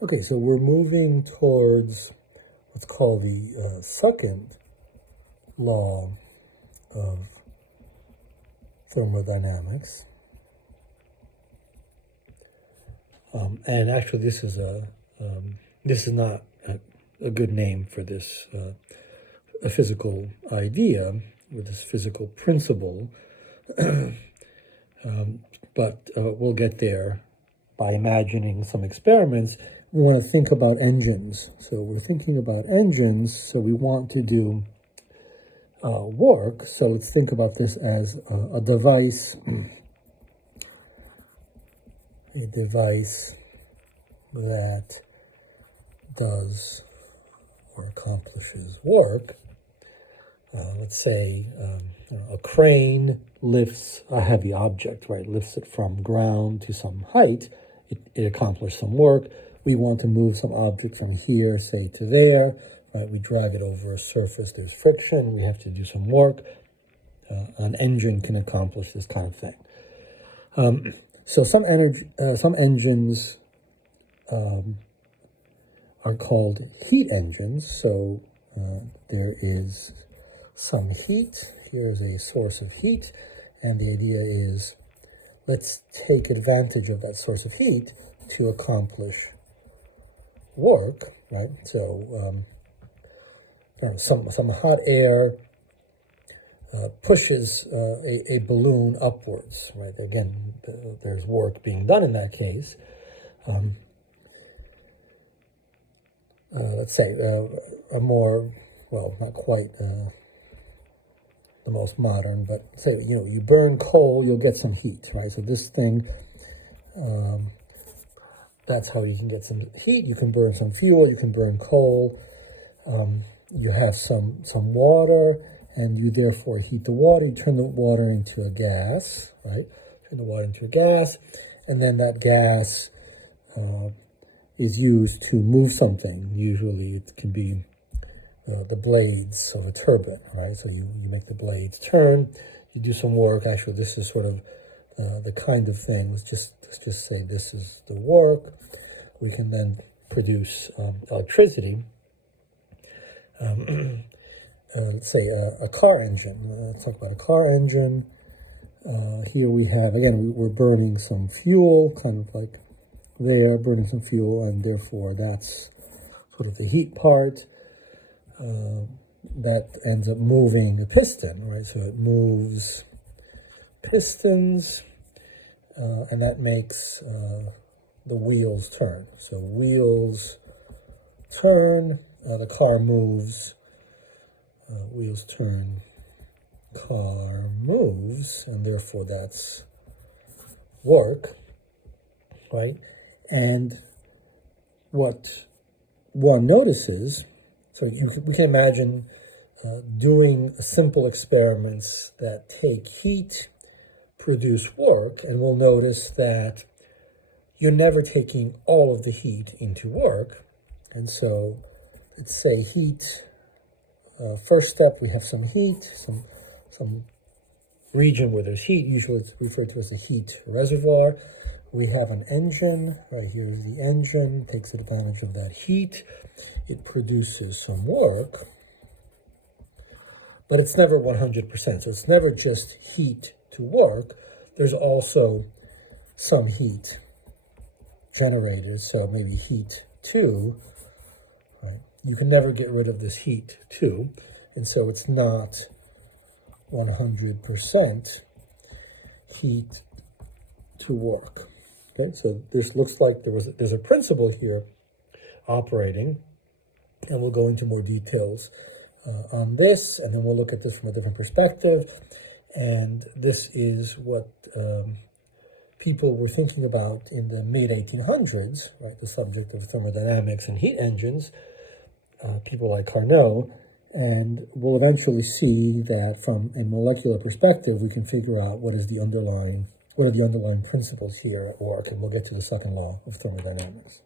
Okay, so we're moving towards what's called the second law of thermodynamics. And actually, this is not a good name for this a physical idea or this physical principle, but we'll get there by imagining some experiments. We want to think about engines. So we're thinking about engines, so we want to do work. So let's think about this as a device, a device that does or accomplishes work. Let's say a crane lifts a heavy object, right? Lifts it from ground to some height. It accomplished some work. We want to move some object from here, say, to there, right? We drag it over a surface. There's friction. We have to do some work. An engine can accomplish this kind of thing. So some engines are called heat engines. So there is some heat. Here's a source of heat. And the idea is, let's take advantage of that source of heat to accomplish work, right? So some hot air pushes a balloon upwards, right? Again, there's work being done in that case. Let's say a more, well, not quite the most modern, but say, you burn coal, you'll get some heat, right? So this thing, that's how you can get some heat. You can burn some fuel, you can burn coal. You have some water, and you therefore heat the water. You turn the water into a gas, right? Turn the water into a gas, and then that gas is used to move something. Usually it can be the blades of a turbine, right? So you make the blades turn, you do some work. Actually, this is sort of the kind of thing. Let's just say this is the work. We can then produce electricity. Let's say a car engine. Let's talk about a car engine. Here we have, again, we're burning some fuel, kind of like there, burning some fuel, and therefore that's sort of the heat part. That ends up moving a piston, right? So it moves pistons, and that makes the wheels turn. So wheels turn, the car moves, wheels turn, car moves, and therefore that's work, right? And what one notices, so we can imagine doing simple experiments that take heat, produce work, and we'll notice that you're never taking all of the heat into work. And so let's say heat, first step, we have some heat, some region where there's heat. Usually it's referred to as a heat reservoir. We have an engine, right? Here's the engine, takes advantage of that heat. It produces some work, but it's never 100%. So it's never just heat to work. There's also some heat generated, so maybe heat 2, right? You can never get rid of this heat 2, and so it's not 100% heat to work. Okay, so this looks like there's a principle here operating, and we'll go into more details on this, and then we'll look at this from a different perspective. And this is what people were thinking about in the mid-1800s, right? The subject of thermodynamics and heat engines, people like Carnot, and we'll eventually see that from a molecular perspective, we can figure out what are the underlying principles here at work, and we'll get to the second law of thermodynamics.